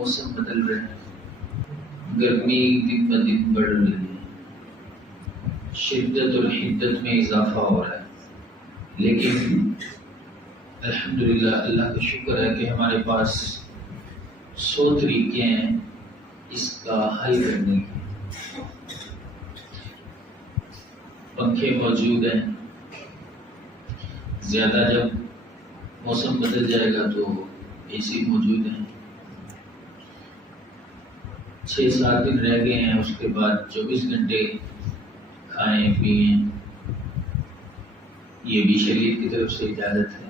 موسم بدل رہے ہیں، گرمی دن ب دن بڑھ رہی ہے، شدت اور حدت میں اضافہ ہو رہا ہے، لیکن الحمدللہ اللہ کا شکر ہے کہ ہمارے پاس 100 طریقے ہیں اس کا حل کرنے کے۔ پنکھے موجود ہیں، زیادہ جب موسم بدل جائے گا تو اے سی موجود ہیں، 6-7 دن رہ گئے ہیں، اس کے بعد 24 گھنٹے کھائیں پیئیں، یہ بھی شریعت کی طرف سے اجازت ہے۔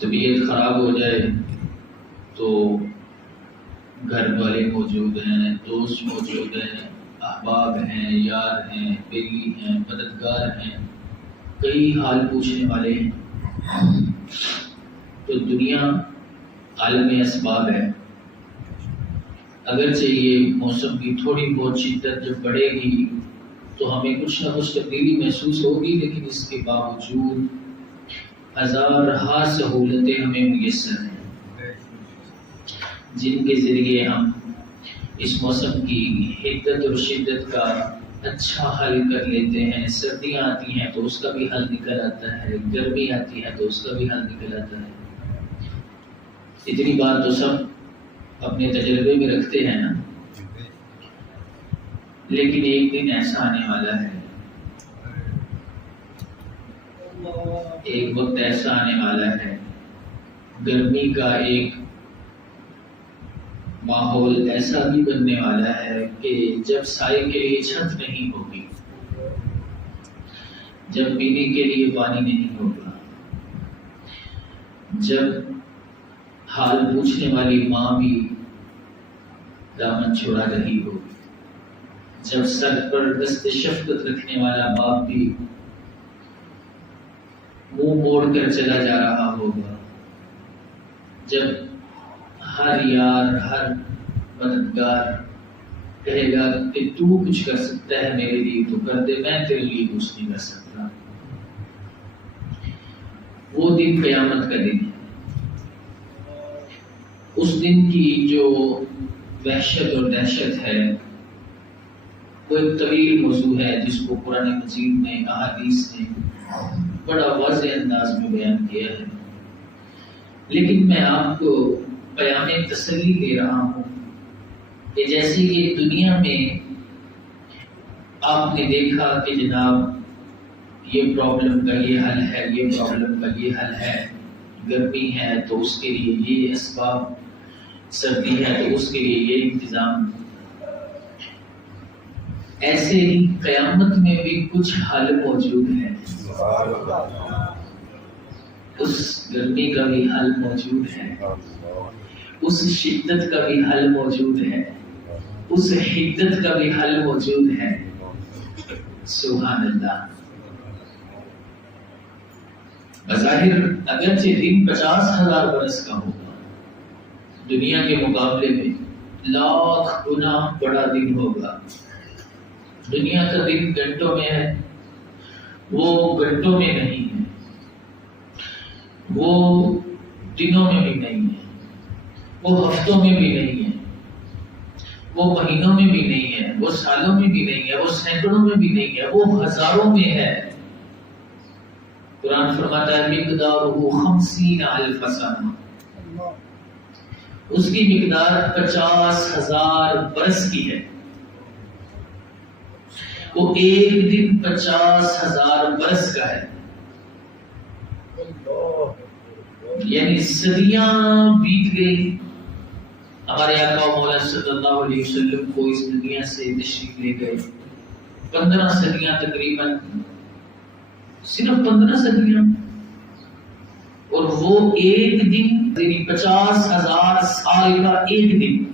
طبیعت خراب ہو جائے تو گھر والے موجود ہیں، دوست موجود ہیں، احباب ہیں، یار ہیں، بیوی ہیں، مددگار ہیں، کئی حال پوچھنے والے ہیں۔ تو دنیا عالم اسباب ہے، اگرچہ یہ موسم کی تھوڑی بہت شدت جب بڑھے گی تو ہمیں کچھ نہ کچھ تبدیلی محسوس ہوگی، لیکن اس کے باوجود ہزارہا سہولتیں ہمیں میسر ہیں جن کے ذریعے ہم اس موسم کی حدت اور شدت کا اچھا حل کر لیتے ہیں۔ سردیاں آتی ہیں تو اس کا بھی حل نکل آتا ہے، گرمی آتی ہے تو اس کا بھی حل نکل آتا ہے۔ اتنی بات تو سب اپنے تجربے میں رکھتے ہیں نا، لیکن ایک دن ایسا آنے والا ہے، ایک وقت ایسا آنے والا ہے، گرمی کا ایک ماحول ایسا بھی بننے والا ہے کہ جب سائے کے لیے چھت نہیں ہوگی، جب پینے کے لیے پانی نہیں ہوگا، جب حال پوچھنے والی ماں بھی دامن چھڑا رہی ہوگی، جب سر پر دست شفقت رکھنے والا باپ بھی منہ موڑ کر چلا جا رہا ہوگا، جب ہر یار ہر مددگار کہے گا کہ تو کچھ کر سکتا ہے میرے لیے تو کر دے، میں تیرے لیے کچھ نہیں کر سکتا۔ وہ دن قیامت کا دن ہے، اس دن کی جو وحشت اور دہشت ہے وہ ایک طویل موضوع ہے جس کو قرآن مجید میں احادیث نے بڑا واضح انداز میں بیان کیا ہے، لیکن میں آپ کو پیام تسلی دے رہا ہوں کہ جیسے کہ دنیا میں آپ نے دیکھا کہ جناب یہ پرابلم کا یہ حل ہے، یہ پرابلم کا یہ حل ہے، گرمی ہے تو اس کے لیے یہ اسباب، سردی ہے تو اس کے لیے یہ انتظام، ایسے ہی قیامت میں بھی کچھ حل موجود ہے۔ اس گرمی کا بھی حل موجود ہے، اس شدت کا بھی حل موجود ہے، اس حدت کا بھی حل موجود ہے۔ سبحان اللہ۔ بظاہر اگرچہ دن 50,000 برس کا ہوگا، دنیا کے مقابلے میں لاکھ گنا بڑا دن ہوگا۔ دنیا کا دن گھنٹوں میں ہے، وہ گھنٹوں میں نہیں ہے، وہ دنوں میں بھی نہیں ہے، وہ ہفتوں میں بھی نہیں ہے، وہ مہینوں میں بھی نہیں ہے، وہ سالوں میں بھی نہیں ہے، وہ سینکڑوں میں بھی نہیں ہے، وہ ہزاروں میں ہے۔ قرآن فرماتا ہے مقدارہ 50,000 سنہ، اس کی مقدار 50,000 برس کی ہے۔ وہ ایک دن 50,000 برس کا ہے، یعنی صدیاں بیت گئی۔ ہمارے آقا مولا صلی اللہ علیہ وسلم کو اس دنیا سے تشریف لے گئے 15 صدیاں تقریباً، صرف 15 صدیاں، اور وہ ایک دن یعنی 50,000 سال کا ایک دن۔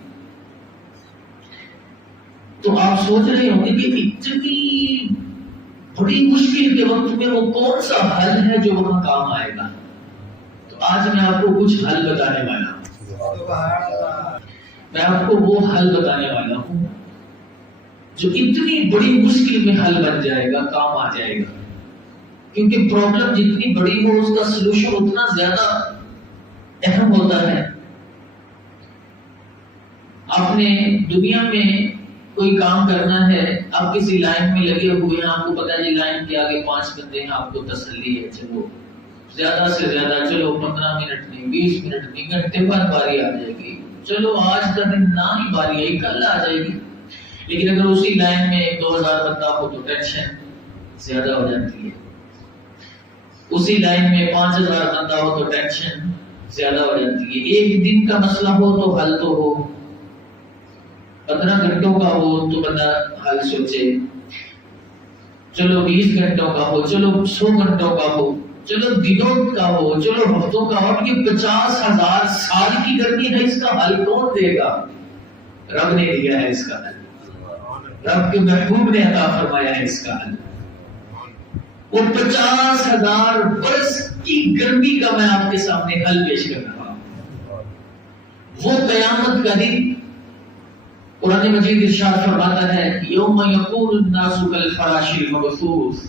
تو آپ سوچ رہے ہوں گے کہ اتنی بڑی مشکل کے وقت میں وہ کون سا حل ہے جو وہاں کام آئے گا؟ تو آج میں آپ کو کچھ حل بتانے والا ہوں، میں آپ کو وہ حل بتانے والا ہوں جو اتنی بڑی مشکل میں حل بن جائے گا، کام آ جائے گا۔ کیونکہ پرابلم جتنی بڑی ہو اس کا سلوشن اتنا زیادہ اہم ہوتا ہے۔ آپ نے دنیا میں کوئی کام کرنا ہے، آپ کسی لائن میں لگے ہوئے ہیں، آپ کو پتا ہے جی لائن کے آگے 5 بندے ہیں، آپ کو تسلی ہے، چلو زیادہ سے زیادہ چلو 15 منٹ نہیں، 20 منٹ نہیں، گھنٹے بعد باری آ جائے گی، چلو آج کا دن نہ ہی باری آئی، کل آ جائے گی۔ لیکن اگر اسی لائن میں 2000 بندہ ہو تو ٹینشن زیادہ ہو جاتی ہے، اسی لائن میں 5000 بندہ ہو تو ٹینشن زیادہ ہو جاتی ہے۔ ایک دن کا مسئلہ ہو تو حل تو ہو، 15 گھنٹوں کا ہو تو بندہ حل سوچے، چلو 20 گھنٹوں کا ہو، چلو 100 گھنٹوں کا ہو، چلو دنوں کا ہو، چلو ہفتوں کا ہو، یہ 50,000 سال کی گرمی ہے، اس کا حل کون دے گا؟ رب نے دیا ہے اس کا حل، رب کے محبوب نے عطا فرمایا ہے اس کا حل۔ وہ 50,000 برس کی گرمی کا میں آپ کے سامنے حل پیش کر رہا ہوں۔ وہ قیامت کا دن قرآن مجید ارشاد فرماتا ہے یوم یکون الناس کالفراش المبثوث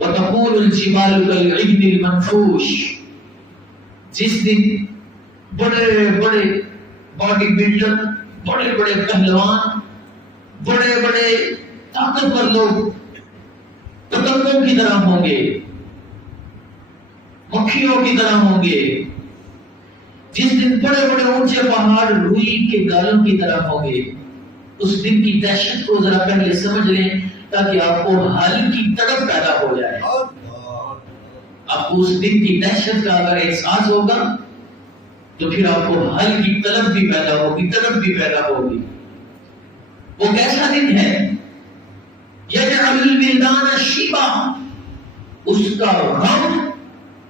وتكون الجبال كالعهن المنفوش، جس دن بڑے بڑے باڈی بلڈر، بڑے بڑے پہلوان، بڑے بڑے طاقتور لوگ پتنگوں کی طرح ہوں گے، مکھیوں کی طرح ہوں گے، جس دن بڑے بڑے اونچے پہاڑ روئی کے گالوں کی طرح ہوں گے، اس دن کی دہشت کو ذرا پہلے سمجھ لیں تاکہ آپ کو حل کی طرف پیدا ہو جائے۔ آپ کو اس دن کی دہشت کا اگر احساس ہوگا تو پھر آپ کو حل کی طلب بھی پیدا ہوگی، طلب بھی پیدا ہوگی۔ وہ کیسا دن ہے؟ یجعل الولدان شیبا، اس کا غم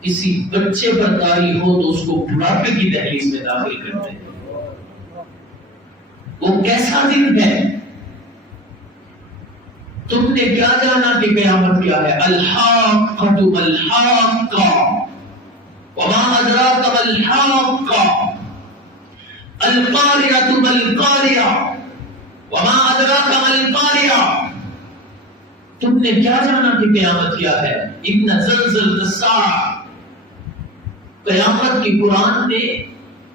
کسی بچے پر طاری ہو تو اس کو بڑھاپے کی دہلیز میں داخل کرتے ہیں۔ وہ کیسا دن ہے؟ تم نے کیا جانا کہ قیامت کیا ہے؟ الحاقۃ مالحاقۃ وما ادراک مالحاقۃ القاریۃ مالقاریۃ وما ادراک مالقاریۃ۔ تم نے کیا جانا کہ قیامت کیا ہے؟ ان زلزلۃ الساعۃ، قیامت کی قرآن نے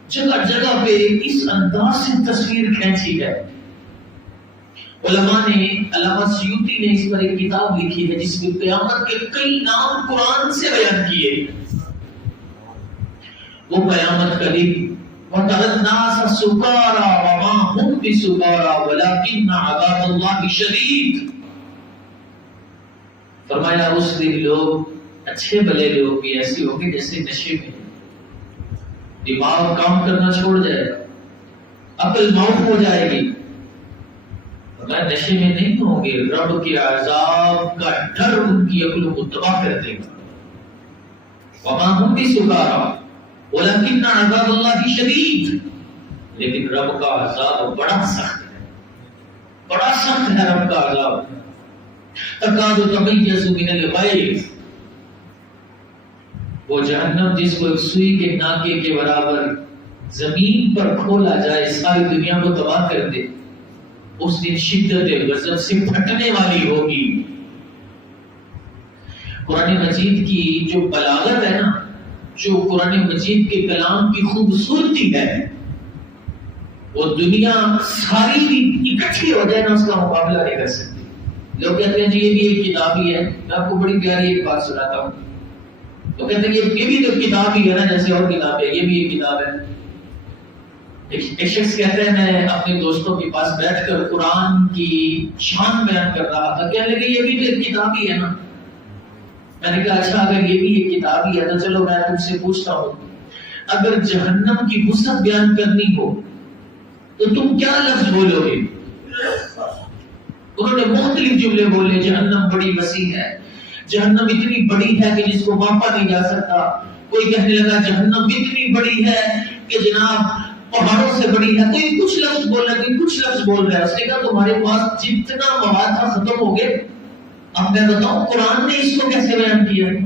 جگہ جگہ پہ اس انداز سے تصویر کھینچی ہے۔ علماء نے، علامہ سیوطی نے اس پر ایک کتاب لکھی ہے جس میں قیامت کے کئی نام قرآن سے بیان کیے۔ وہ قیامت کا دن وَتَرَى النَّاسَ سُكَارَىٰ وَمَا هُمْ بِسُكَارَىٰ وَلَٰكِنَّ عَذَابَ اللَّهِ شَدِيدٌ۔ فرمایا اس دن لوگ، اچھے بھلے لوگ بھی ایسے ہوں گے جیسے نشے میں، دماغ کام کرنا چھوڑ جائے گا، عقل معاف ہو جائے گی، فرمایا نشے میں نہیں ہوں گے، رب کے عذاب کا ڈر ان کی عقل کو تباہ کر دے گا۔ وَمَا هُمْ بِسُكَارَىٰ وَلَٰكِنَّ عَذَابَ اللَّهِ شَدِيدٌ، لیکن رب کا عذاب بڑا سخت ہے، بڑا سخت ہے رب کا عذاب۔ تکاد تمیز من الغیظ، وہ جہنم جس کو ایک سوئی کے ناکے کے برابر زمین پر کھولا جائے ساری دنیا کو تباہ کر دے، اس دن شدت غضب سے پھٹنے والی ہوگی۔ قرآن مجید کی جو بلاغت ہے نا، جو قرآن مجید کے کلام کی خوبصورتی ہے، وہ دنیا ساری بھی اکٹھی ہو جائے نا اس کا مقابلہ نہیں کر سکتی۔ لوگ کہتے ہیں جی یہ بھی ایک کتاب ہی ہے، میں آپ کو بڑی پیاری ایک بات سناتا ہوں۔ تو کہتے ہیں یہ بھی تو کتاب ہی ہے نا جیسے اور کتاب ہے، یہ بھی ایک کتاب ہے۔ ایک شخص کہتے ہیں میں اپنے دوستوں کے پاس بیٹھ کر قرآن کی شان بیان کر رہا تھا، کہنے لگے یہ بھی تو ایک کتاب ہی ہے نا۔ میں نے کہا اچھا اگر یہ بھی ایک کتاب ہی ہے تو چلو میں تم سے پوچھتا ہوں، اگر جہنم کی وسعت بیان کرنی ہو تو تم کیا لفظ بولو گے؟ انہوں نے مختلف جملے بولے، جہنم بڑی وسیع ہے، جہنم اتنی بڑی ہے کہ جس کو ماپا نہیں جا سکتا۔ کوئی کہنے لگا جہنم اتنی بڑی ہے کہ جناب پہاڑوں سے بڑی ہے۔ کوئی کچھ لفظ بول رہا ہے، کوئی کچھ لفظ بول رہا ہے۔ اس نے کہا تمہارے پاس جتنا مواد تھا ختم ہو گئے، اب میں بتاؤں قرآن نے اس کو کیسے بیان کیا ہے؟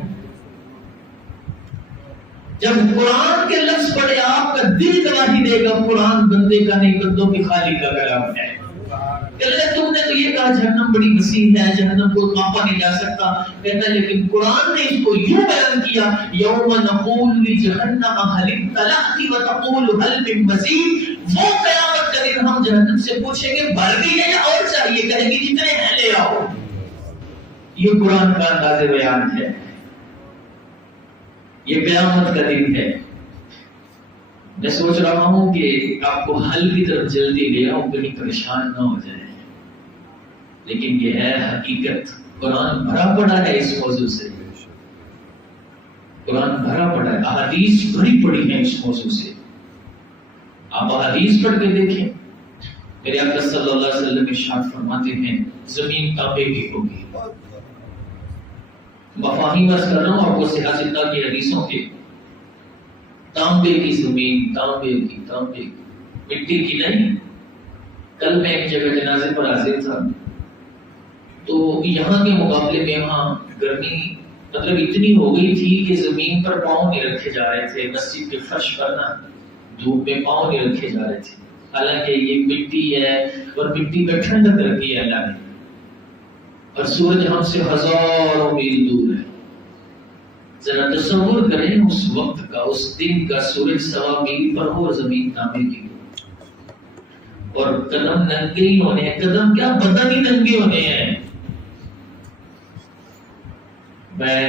جب قرآن کے لفظ پڑھے آپ کا دل گواہی دے گا قرآن بندے کا نہیں بندوں کے خالق کا کلام ہے۔ کہتے تم نے تو یہ کہا جہنم بڑی وسیع ہے، جہنم کو ماپا نہیں جا سکتا، کہتا ہے لیکن قرآن نے اس کو یوں بیان کیا یوم نقول لجہنم هل امتلأت وتقول هل من مزید۔ وہ قیامت کا دن ہم جہنم سے پوچھیں گے بھر گئی ہے یا اور چاہیے؟ کہیں گے جتنے ہیں لے آؤ. یہ قرآن کا انداز بیان ہے. یہ قیامت کا دن ہے. میں سوچ رہا ہوں کہ آپ کو حل کی طرف جلدی لے آؤں کہیں پریشان نہ ہو جائے، لیکن یہ ہے حقیقت. قرآن بھرا پڑا ہے اس موضوع سے، قرآن بھرا پڑا ہے، احادیث بھری پڑی ہیں اس موضوع سے. آپ احادیث پڑھ کے دیکھیں. میرے آقا صلی اللہ علیہ وسلم ارشاد فرماتے ہیں زمین تانبے کی ہوگی. مفاہیم بس کر رہا ہوں آپ کو سیاستہ کی حدیثوں کے. تانبے کی زمین، تانبے کی مٹی کی نہیں. کل میں ایک جگہ جنازے پر حاضر تھا، تو یہاں کے مقابلے میں یہاں گرمی مطلب اتنی ہو گئی تھی کہ زمین پر پاؤں نہیں رکھے جا رہے تھے. مسجد کے فرش پر نا دھوپ میں پاؤں نہیں رکھے جا رہے تھے، حالانکہ یہ مٹی ہے اور مٹی میں ٹھنڈک رکھی ہے اللہ نے، اور سورج ہم سے ہزاروں میل دور ہے. ذرا تصور کریں اس وقت کا، اس دن کا. سورج 1.25 میل پر ہو اور زمین تانبے کی ہو، اور قدم ننگے ہی ہونے ہیں. قدم کیا بدن ہی ننگے ہونے ہیں. میں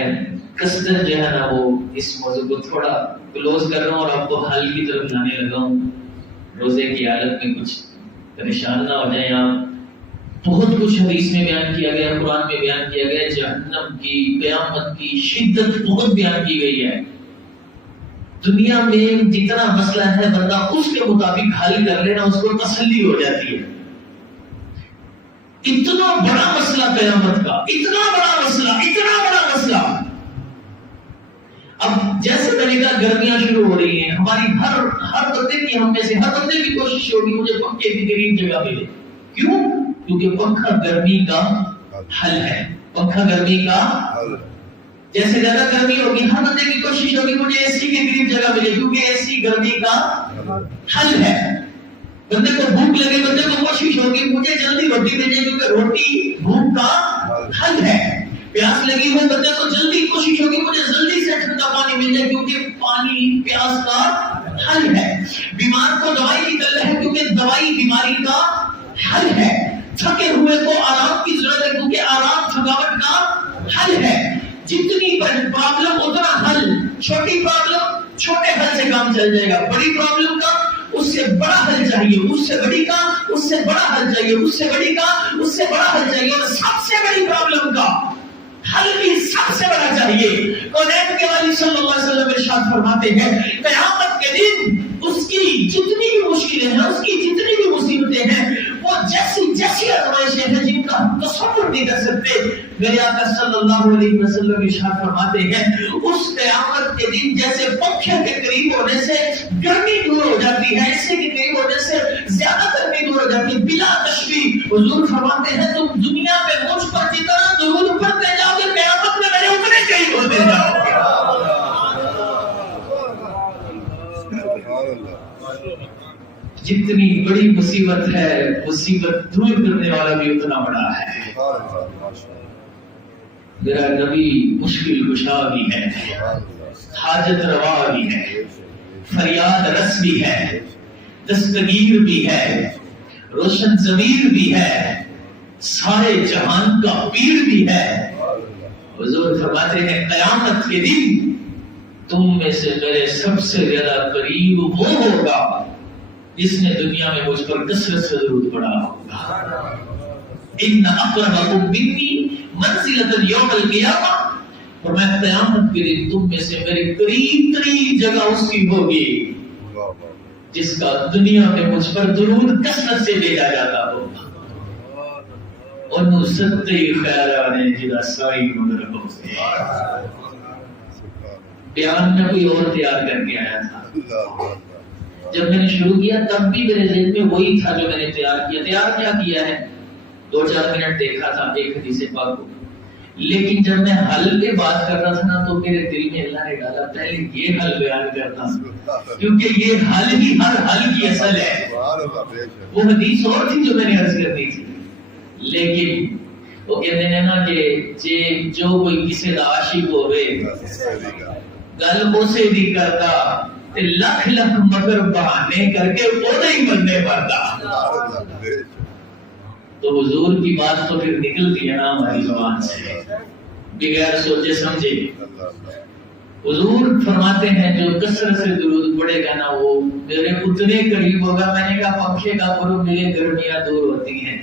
قصدن جو ہے نا وہ اس موضوع کو تھوڑا کلوز کر رہا ہوں اور آپ کو حل کی طرف لانے لگا ہوں. روزے کی حالت میں کچھ پریشان نہ ہو جائیں آپ. بہت کچھ حدیث میں بیان کیا گیا، قرآن میں بیان کیا گیا. جہنم کی، قیامت کی شدت بہت بیان کی گئی ہے. دنیا میں جتنا مسئلہ ہے بندہ اس کے مطابق حل کر لینا اس کو تسلی ہو جاتی ہے. اتنا بڑا مسئلہ قیامت کا، اتنا بڑا مسئلہ، اتنا بڑا مسئلہ. اب جیسے میں نے کہا گرمیاں شروع ہو رہی ہیں، ہماری ہر بندے کی، ہم میں سے ہر بندے کی کوشش ہوگی مجھے پنکھے کی قریب جگہ ملے. کیوں؟ کیونکہ پنکھا گرمی کا حل ہے. پنکھا گرمی کا، جیسے زیادہ گرمی ہوگی ہر بندے کی کوشش ہوگی مجھے اے سی کے قریب جگہ ملے، کیونکہ اے سی گرمی کا حل ہے. بندے کو بھوک لگے، بندے کو کوشش ہوگی مجھے جلدی روٹی ملے، کیونکہ روٹی بھوک کا حل ہے. پیاس لگی ہوئی بندے کو جلدی کوشش ہوگی مجھے جلدی سے ٹھنڈا پانی مل جائے، کیونکہ پانی پیاس کا حل ہے. بیمار کو دوائی کی طلب ہے، کیونکہ دوائی بیماری کا حل ہے. تھکے ہوئے کو آرام کی ضرورت ہے، کیونکہ آرام تھکاوٹ کا حل ہے. جتنی پرابلم اتنا حل. چھوٹی پرابلم چھوٹے حل سے کام چل جائے گا. بڑی پرابلم کا اس سے بڑا حل چاہیے، اس سے بڑی کا اس سے بڑا حل چاہیے، اس سے بڑی کا اس سے بڑا حل چاہیے، اور سب سے بڑی پرابلم کا حل بھی سب سے بڑا چاہیے. قرآن کے والی صلی اللہ علیہ وسلم ارشاد فرماتے ہیں قیامت کے دن اس کی جتنی بھی مشکلیں ہیں، اس کی جتنی بھی مصیبتیں ہیں، وہ جیسی آزمائشیں ہیں جن کا ہم تصور نہیں کر سکتے. میرے آقا صلی اللہ علیہ وسلم ارشاد فرماتے ہیں اس قیامت کے دن جیسے پنکھے کے قریب ہونے سے گرمی دور ہو جاتی ہے، اسی کے قریب ہونے سے زیادہ گرمی دور ہو جاتی ہے. بلا تشبیہ حضور فرماتے ہیں تم دنیا میں مجھ پر جتنا درود پڑھتے جاؤ گے قیامت میں میرے اتنے قریب ہوتے جاؤ گے. جتنی بڑی مصیبت ہے، مصیبت دور کرنے والا بھی اتنا بڑا ہے. میرا نبی مشکل کشا بھی ہے، حاجت روا بھی ہے، فریاد رس بھی ہے، دستگیر بھی ہے، روشن ضمیر بھی ہے، سارے جہان کا پیر بھی ہے. حضور فرماتے ہیں قیامت کے دن تم میں سے میرے سب سے زیادہ قریب وہ ہوگا جس نے دنیا میں مجھ پر کثرت سے درود پڑھا ہوگا. ان اقربکم منی منزلۃ یوم القیامہ، اور میں قیامت کے دن تم میں سے میرے قریب ترین جگہ اس کی ہوگی جس کا دنیا میں مجھ پر درود کثرت سے بھیجا جاتا ہوگا. انہوں ستے خیالانے جدا سائی مدر ہوتے. بیان میں کوئی اور تیار کر کے آیا تھا. جب میں نے شروع کیا تب بھی میرے ذہن میں وہی تھا جو میں نے تیار کیا ہے 2-4 منٹ دیکھا تھا ایک حدیث پاک کو. لیکن جب میں حل پہ بات کر رہا تھا نا تو میرے دل میں اللہ نے ڈالا پہلے یہ حل بیان کرتا ہوں، کیونکہ یہ حل ہی ہر حل کی اصل ہے. وہ حدیث اور تھی جو میں نے عرض کر دی تھی، لیکن وہ کہتے ہیں نا کہ جو کوئی کسی دا عاشق ہوئے گل اسے دی کرتا تے لکھ لکھ مگر بہانے کر کے وہ نہیں بننے پڑتا. تو حضور کی بات تو پھر نکلتی ہے نا ہماری زبان سے بغیر سوچے سمجھے. حضور فرماتے ہیں جو کثرت سے درود پڑھے گا نا وہ میرے اتنے قریب ہوگا. میں نے کہا پنکھے کا کرو میرے گرمیاں دور ہوتی ہیں,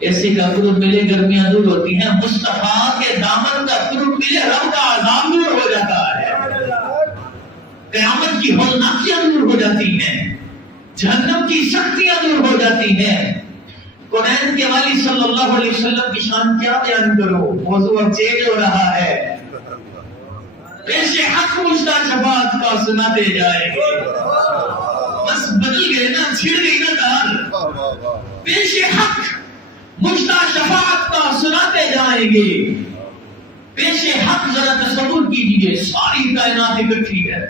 ایسی کا قرب ملے گرمیاں دور ہوتی ہیں, مصطفیٰ کے دامن کا قرب ملے رب کا عذاب دور ہو جاتا ہے, قیامت کی ہولناکیاں دور ہو جاتی ہیں, جہنم کی سختیاں دور ہو جاتی ہیں. قرآن کے والی صلی اللہ علیہ وسلم کی شان کیا بیان کرو, موضوع اب چینج ہو رہا ہے. پیش حق مجدہ شفاعت کا سناتے جائیں گے, بس بدل گئے نا, چھڑ گئی نا دار. پیش حق مجدہ شفاعت کا سناتے جائیں گے. پیش حق ذرا تصور کیجئے, ساری کائنات اکٹھی ہے,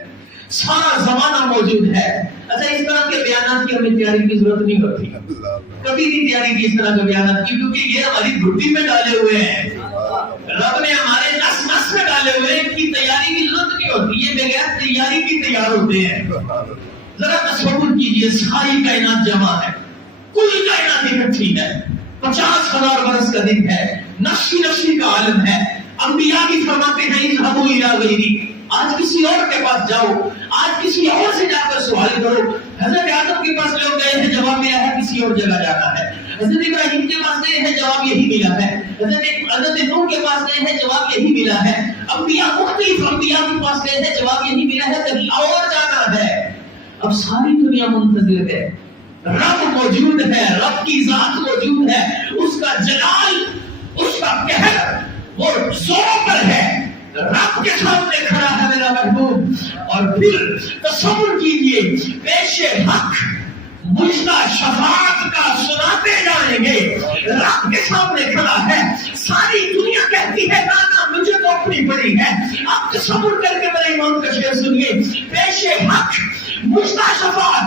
سارا زمانہ موجود ہے. اچھا اس طرح کے بیانات کی ہمیں تیاری کی ضرورت نہیں ہوتی, کبھی نہیں تیاری کی اس طرح کے بیانات کی, کیونکہ یہ ہماری گھٹی میں ڈالے ہوئے ہیں, رب نے ہمارے نس نس میں ڈالے ہوئے ہیں, کی تیاری کی ضرورت نہیں ہوتی, یہ بغیر تیاری کی تیار ہوتے ہیں. ذرا تصور کیجئے ساری کائنات جمع ہے, کل کائنات اکٹھی ہے, 50,000 برس کا دن ہے, نفسی نفسی کا عالم ہے. انبیاء بھی فرماتے ہیں اذهبوا الى غیری, آج کسی اور کے پاس جاؤ, آج کسی اور سے جا کر سوال کرو. حضرت آدم کے پاس لوگ گئے ہیں, جواب ملا ہے کسی اور جگہ جانا ہے. حضرت ابراہیم کے پاس گئے ہیں, جواب یہی ملا ہے. حضرت نوح کے پاس گئے ہیں, جواب یہی ملا ہے. انبیاء مختلف انبیاء کے پاس گئے ہیں, جواب یہی ملا ہے, کہیں اور جانا ہے. اب ساری دنیا منتظر ہے, رب موجود ہے, رب کی ذات موجود ہے, اس کا جلال, اس کا قہر وہ زور پر ہے, رب کے سامنے کھڑا ہے میرا محبوب. اور پھر تصور کیجئے پیش حق مجدہ شفاعت کا سناتے جائیں گے, رب کے سامنے کھڑا ہے, ساری دنیا کہتی ہے نا نا مجھے تو اپنی پڑی ہے. اب تصور کر کے میرے امام کا شعر سنیے, پیش حق مجدہ شفاعت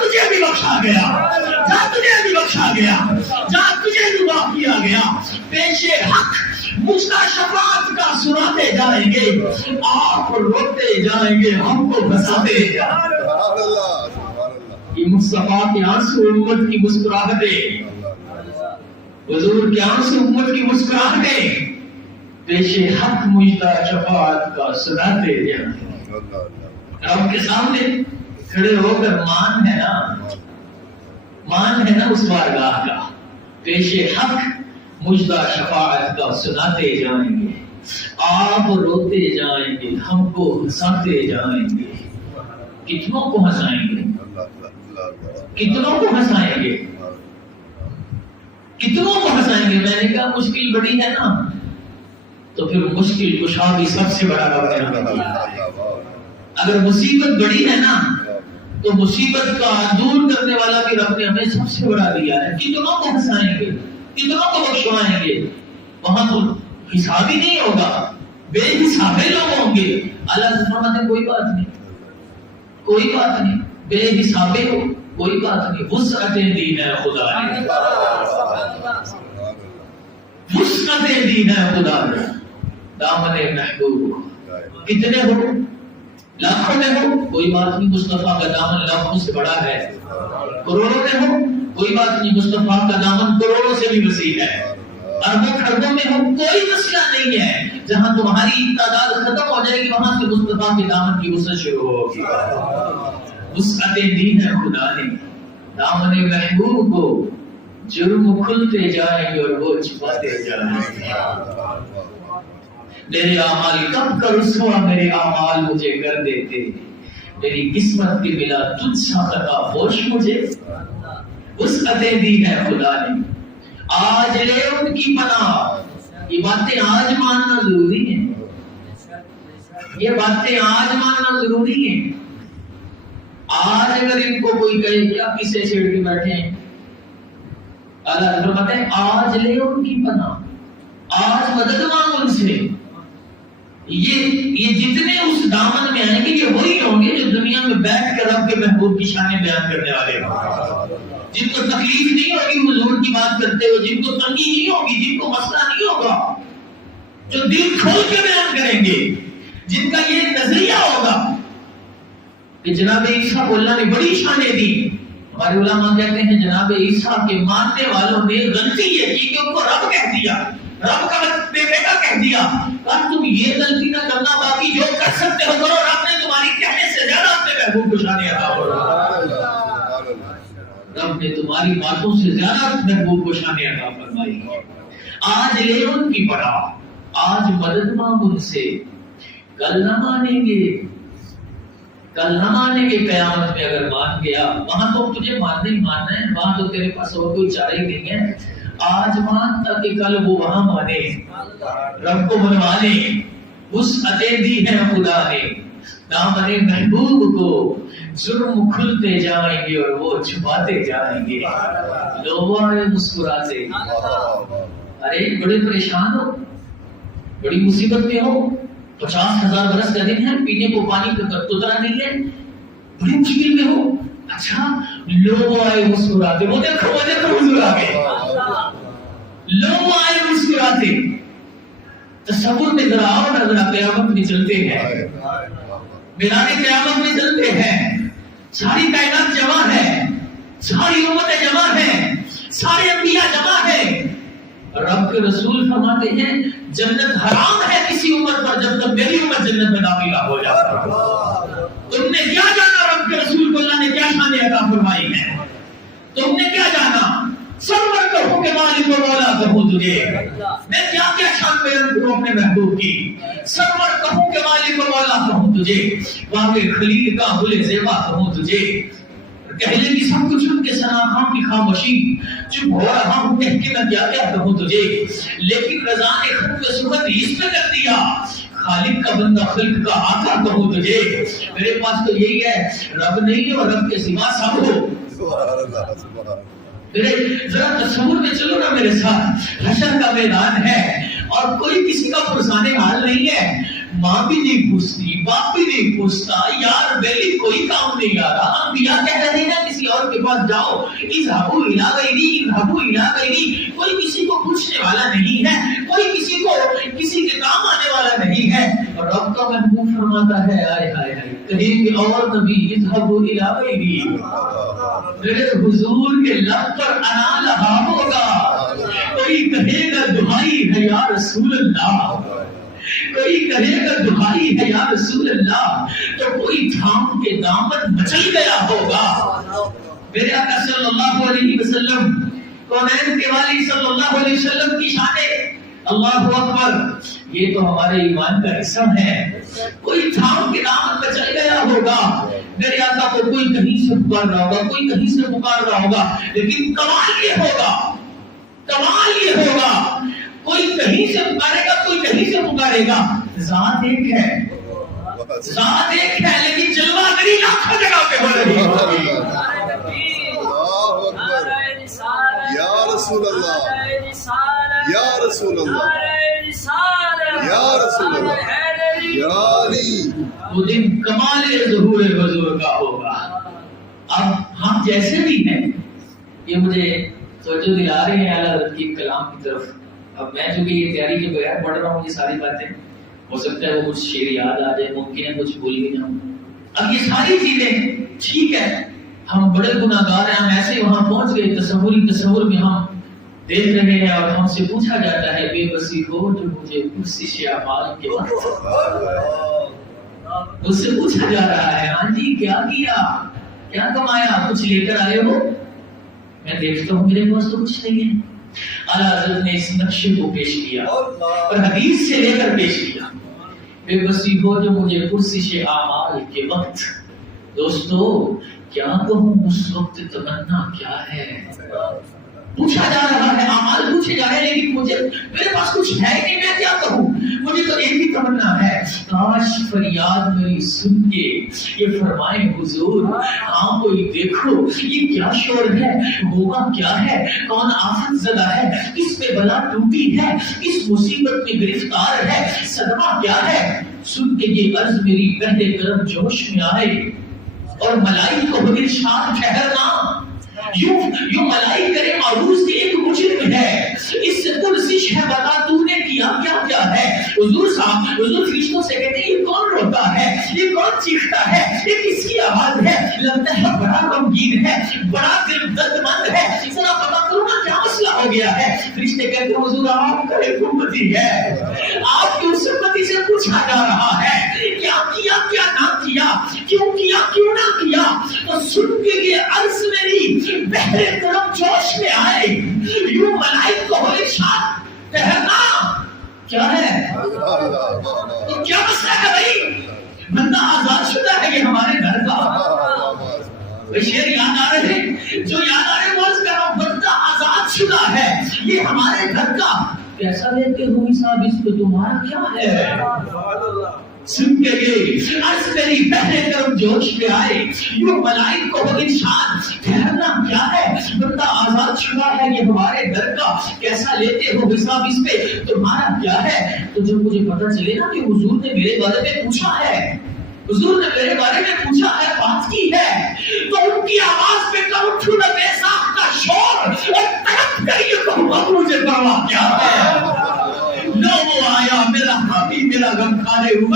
تجھے بھی بخشا گیا, جا تجھے بھی بخشا گیا, جا تجھے بھی معاف کیا گیا. پیش حق مجدہ شفاعت کا سناتے جائیں گے, آپ روتے جائیں گے, ہم کو بساتے جائیں گے. یہ مصطفیٰ کے آنسو امت کی مسکراہٹیں, حضور کے آنسو امت کی مسکراہٹیں, پیش حق مجدہ شفاعت کا سناتے جائیں گے. رب کے سامنے کھڑے ہو کر مان ہے نا اس بارگاہ کا, پیش حق مجدہ شفاعت کا سناتے جائیں گے, آپ روتے جائیں گے, ہم کو ہنساتے جائیں گے. کتنوں کو ہنسائیں گے, کتنوں کو ہنسائیں گے, کتنوں کو ہنسائیں گے. میں نے کہا مشکل بڑی ہے نا, تو پھر مشکل کشا بھی سب سے بڑا رب ہے. اگر مصیبت بڑی ہے نا تو مصیبت کا دور کرنے والا بھی رب نے ہمیں سب سے بڑا دیا ہے. کتنوں کو ہنسائیں گے, کتنوں کو بخشوائیں گے, وہاں تو حساب ہی نہیں ہوگا, بے حسابے لوگ ہوں گے. اللہ سے فرماتے ہیں کوئی بات نہیں, کوئی بات نہیں, بے حسابے ہو کوئی بات نہیں, وسعتیں دی ہے خدا نے, وسعتیں دی ہے خدا نے. دامن محبوب کتنے ہو, لاکھوں میں ہو کوئی بات نہیں, مصطفیٰ کا دامن لاکھوں سے بڑا ہے. کروڑوں میں ہو کوئی بات نہیں, مصطفیٰ کا دامن کروڑوں سے بھی وسیع ہے. اربوں خربوں میں ہو کوئی مسئلہ نہیں ہے, جہاں تمہاری تعداد ختم ہو جائے گی وہاں سے مصطفیٰ کے دامن کی وسعت شروع ہوگی. وسعتیں دی ہے خدا نے دامن محبوب کو, جرم کھلتے جائیں گے اور وہ چھپاتے جائیں گے. میرے اعمال کب کا رسوا میرے اعمال مجھے کر دیتے, میری قسمت کی بلا تجھ سا خطا ہوش مجھے. وسعتیں دی ہے خدا نے, آج لے ان کی پناہ. یہ باتیں آج ماننا ضروری ہے, یہ باتیں آج ماننا ضروری ہے. آج اگر ان کو کوئی کہے کیا کسے چھیڑ کے بیٹھے ہیں, اللہ فرماتے ہیں آج لے ان کی پناہ, آج مدد مانگ ان سے. یہ جتنے اس دامن میں آئیں گے یہ وہی ہوں گے جو دنیا میں بیٹھ کر رب کے محبوب کی شانیں بیان کرنے والے ہوں, جن کو تکلیف نہیں ہوگی حضور کی بات کرتے ہوئے, جن کو تنگی نہیں ہوگی, جن کو مسئلہ نہیں ہوگا, جو دل کھول کے بیان کریں گے, جن کا یہ نظریہ ہوگا کہ جناب عیسیٰ کو اللہ نے بڑی شانیں دی. ہمارے علماء کہتے ہیں جناب عیسیٰ کے ماننے والوں نے غلطی یہ کی کہ ان کو رب کہہ دیا, رب کا بیٹا کہہ دیا. تم یہ غلطی نہ کرنا, باقی جو کر سکتے ہو کرو. رب نے تمہاری کہنے سے زیادہ اپنے محبوب کو شانیں عطا فرمائی. رب نے تمہاری باتوں سے زیادہ محبوب کو شانیں عطا فرمائی. آج لے ان کی پڑھا, آج مدد مانگ ان سے, کل نہ مانیں گے. کل نہ مانیں گے قیامت میں. اگر مان گیا وہاں تو تجھے ماننا ہی ماننا ہے, وہاں تو تیرے پاس اور کوئی چارہ ہی نہیں ہے. آج مان تاکہ کل وہ وہاں مانے, رب کو منوا لے. وسعتیں دی ہے خدا نے دامن محبوب کو, جرم کھلتے جائیں گے اور وہ چھپاتے جائیں گے. لوگ آئے مسکراتے. ارے بڑے پریشان ہو, بڑی مصیبت میں ہو, 50,000 برس کا دن ہے, پینے کو پانی قطرہ نہیں ہے, بڑی مشکل میں ہو. اچھا لوگ آئے مسکراتے. وہ دیکھو حضور آ گئے. لوگ آئے مسکراتے. تصور میں ذرا آؤ نا, ذرا قیامت میں چلتے ہیں, میدان قیامت میں چلتے ہیں. ساری کائنات جمع ہے, ساری امتیں جمع ہیں, سارے انبیاء جمع ہیں. رب کے رسول فرماتے ہیں جنت حرام ہے کسی امت پر جب تک میری امت جنت میں داخل نہ ہو جاتا. تم نے کیا جانا رب کے رسول کو اللہ نے کیا شانیں عطا فرمائی ہے؟ تم نے کیا جانا؟ سرور کہوں کہ مالک و مولا کہوں تجھے. میں کیا کیا شان بیان کروں اپنے محبوب کی. سرور کہوں کہ مالک و مولا کہوں تجھے, وہاں کے خلیل کا گل زیبا کہوں تجھے. کہلے کی سب کچھ ان کے سناخاں کی خاموشی, چپ ہو رہا ہوں کہہ کے میں کیا کیا کہوں تجھے. لیکن رضا نے خود کو صحبت اس میں کر دیا, خالق کا بندہ خلق کا آقا کہوں تجھے. میرے پاس تو یہی ہے, رب نہیں اور رب کے سوا سب ہو. میرے ذرا تصور میں چلو نا میرے ساتھ. حشر کا میدان ہے اور کوئی کسی کا پرسانے حال نہیں ہے. ماں بھی نہیں پوچھتی, باپ بھی نہیں پوچھتا, یار بیلی کوئی کام نہیں آ رہا. انبیاء کہہ رہے ہیں کسی اور کے پاس جاؤ, اذهبوا الى غیری, اذهبوا الى غیری. کوئی کسی کو پوچھنے والا نہیں ہے, کوئی کسی کو کسی کے کام آنے والا نہیں ہے. اور رب کا محبوب فرماتا ہے آئے ہائے ہائے, کہیں کہ اور نبی اذهبوا الى غیری. میرے حضور کے لب پر انا لہا ہوگا. کوئی کہے گا دہائی ہے یا رسول اللہ, کوئی کہے گا دہائی ہے یا رسول اللہ, تو کوئی تھام کے دامن مچل گیا ہوگا. میرے آقا صلی اللہ علیہ وسلم, کونین کے والی صلی اللہ علیہ وسلم کی شانیں, اللہ اکبر, یہ تو ہمارے ایمان کا حصہ ہے. کوئی تھام کے دامن مچل گیا ہوگا. میرے آقا کو کوئی کہیں سے پکار رہا ہوگا, کوئی کہیں سے پکار رہا ہوگا, لیکن کمال یہ ہوگا, کمال یہ ہوگا, کوئی کہیں سے پکارے گا, کوئی کہیں سے پکارے گا. ذات ایک ہے, ذات ایک ہے, لیکن جلوہ گری لاکھوں جگہ پہ ہو رہی ہے. یا رسول اللہ, یا رسول اللہ, یا رسول اللہ, یا علی. وہ دن کمال ظہور حضور کا ہوگا. اب ہم جیسے بھی ہیں, یہ مجھے توجہ دلا رہے ہیں اعلیٰ حضرت کی کلام کی طرف. اب میں چونکہ یہ تیاری کے بغیر پڑھ رہا ہوں یہ ساری باتیں, ہو سکتا ہے وہ کچھ شعر یاد آ جائے, ممکن ہے کچھ بھول بھی جاؤں. اب یہ ساری چیزیں ٹھیک ہے, ہم بڑے گناہگار ہیں, ہم ایسے وہاں پہنچ گئے, تصور میں ہم دیکھ رہے ہیں اور ہم سے پوچھا جاتا ہے بے بسی ہو جو مجھے پرسش اعمال کے وقت. اس سے پوچھا جا رہا ہے ہاں جی کیا کیا, کیا کمایا, کچھ لے کر آئے ہو؟ میں دیکھتا ہوں میرے پاس تو کچھ نہیں ہے. اعلیٰ حضرت نے اس نقشے کو پیش کیا اور حدیث سے لے کر پیش کیا. بے بسی ہو جو مجھے پرسش اعمال کے وقت. دوستو کیا کہوں اس وقت تمنا کیا ہے. پوچھا جا رہا ہے, اعمال پوچھے جا رہے ہیں, لیکن مجھے میرے پاس کچھ ہے نہیں, میں کیا کہوں. مجھے تو ایک ہی تمنا ہے, کاش فریاد میری سن کے یہ فرمائیں حضور ہاں کوئی دیکھو یہ کیا شور ہے, ہوگا کیا ہے, کون آفت زدہ ہے, کس پہ بلا ٹوٹی ہے, کس مصیبت میں گرفتار ہے, صدمہ کیا ہے. سن کے یہ عرض میری بہرے کرم جوش میں آئے اور ملائک کو ارشاد ٹھہرنا, یوں ملائی کرے معروض کے ایک مجرم ہے، اس سے پرسش ہے بتا تو نے کیا کیا کیا ہے۔ حضور صاحب، حضور فرشتوں سے کہتے ہیں یہ کون روتا ہے، یہ کون چیختا ہے، یہ کس کی آواز ہے؟ لگتا ہے بڑا غمگین ہے، بڑا دل درد مند ہے، ذرا پتا کرو نا کیا مسئلہ ہو گیا ہے۔ فرشتے کہتے ہیں حضور آپ کا ایک امتی ہے، آپ کی اس امتی سے پوچھا جا رہا ہے کیا کیا کیا نہ کیا، کیوں کیا کیوں نہ کیا۔ تو سن کے یہ عرض میری بحر کرم جوش میں آئے، یوں ملائک کو ہوئے شاد کہنا کیا ہے، تو کیا مسئلہ ہے بھائی؟ بندہ آزاد شدہ ہے یہ ہمارے گھر کا، شعر یاد آ رہے ہیں جو یاد آ رہے ہیں موز کر رہا ہوں، بندہ آزاد شدہ ہے یہ ہمارے گھر کا، کیسا لیتے ہوئی صاحب اس کو تمہارا کیا ہے؟ سن کے گئے عرض میری بہرے کرم جوش میں آئے، یوں ملائک کو ارشاد کہنا کیا ہے، بندہ آزاد شدہ ہے یہ ہمارے گھر کا، کیسا لیتے ہو حساب اس پہ تمہارا کیا ہے۔ تو جب مجھے پتہ چلے نا کہ حضور نے میرے بارے میں پوچھا ہے، حضور نے میرے بارے میں پوچھا ہے، بات کی ہے، تو ان کی آواز پہ کم اٹھوں نہ بے ساختہ شور اور تڑپ کر یہ کہوں اب مجھے پرواہ کیا ہے۔ لو آیا میرا حامی میرا غم خانے امم،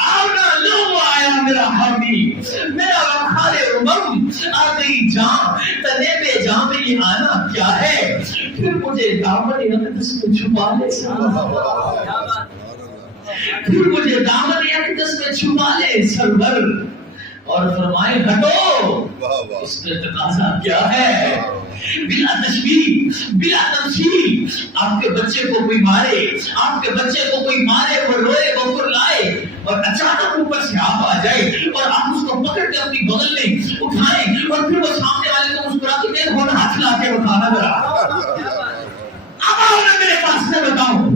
آنا لو آیا میرا حامی میرا غم خانے امم، آ گئی جان تنے میں جان میں یہ آنا کیا ہے۔ پھر مجھے دامن اقدس میں چھپا لے پھر مجھے دامن اقدس میں چھپا لے سرور، اور فرمائے ہٹو، اس میں تقاضا کیا ہے۔ بلا تشبیہ بلا تمثیل، آپ کے بچے کو کوئی مارے، آپ کے بچے کو کوئی مارے، وہ روئے وہ کرلائے، اور اچانک اوپر سے آپ آ جائے اور آپ اس کو پکڑ کے اپنی بغل میں اٹھائیں، اور پھر وہ سامنے والے کو مسکرا کے دے ہونا ہاتھ لا کے اٹھانا ذرا، اب آؤ نا میرے پاس میں بتاؤ،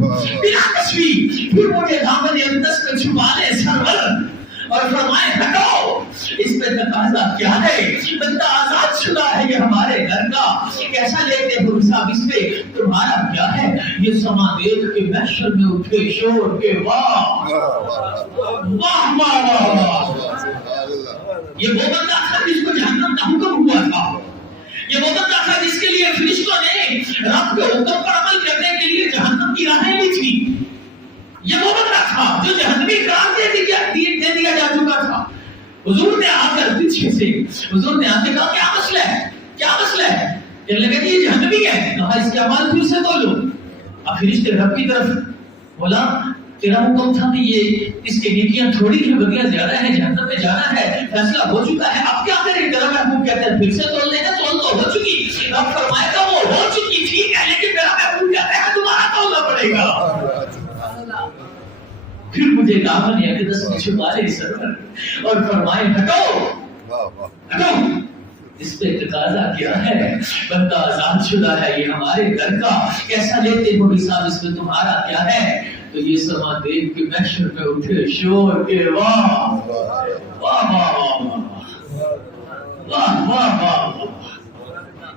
بلا تشبیہ پھر مجھے دامن اقدس میں چھپا لے سرور، اور فرمائے ہٹو، اس پہ تقاضا کیا ہے۔ بندہ آزاد شدہ ہے یہ ہمارے گھر کا، کیسا لیتے ہو حساب اس پہ تمہارا کیا ہے۔ یہ سما دیکھ کے محشر میں اٹھے شور کے واہ واہ واہ واہ، یہ وہ بندہ تھا جس کو جہنم کا حکم ہوا تھا، یہ وہ بندہ تھا جس کے لیے فرشتوں نے رب کے حکم پر عمل کرنے کے لیے جہنم کی راہیں لی تھی، یہ وہ بندہ تھا جو جہنمی قرار دے دیا جا چکا تھا۔ حضور نے آ کر پیچھے سے حضور نے آ کے کہا کیا مسئلہ ہے، کیا مسئلہ ہے، کہنے لگا یہ جہنمی ہے، کہا اس کے اعمال پھر سے تو لو۔ اب فرشتے رب کی طرف بولا تیرا حکم تھا کہ یہ اس کے نیکیاں تھوڑی ہیں بدلیاں زیادہ ہیں، جہنم میں جانا ہے، فیصلہ ہو چکا ہے، اب کیا کریں۔ کرم محبوب کہتے ہیں پھر سے تول لینا، تول تو ہو چکی، رب فرمائے گا وہ ہو چکی ٹھیک ہے، لیکن میرا محبوب کہتے ہیں دوبارہ تولنا پڑے گا۔ پھر مجھے دامن اقدس میں چھپا لے سرور، اور فرمائے ہٹو ہٹو، اس پہ تقاضا کیا ہے۔ بندہ آزاد شدہ ہے یہ ہمارے گھر کا، کیسا لیتے ہو حساب اس میں تمہارا کیا ہے۔ تو یہ سما دیکھ کے محشر میں اٹھے شور کے واہ واہ واہ واہ واہ واہ،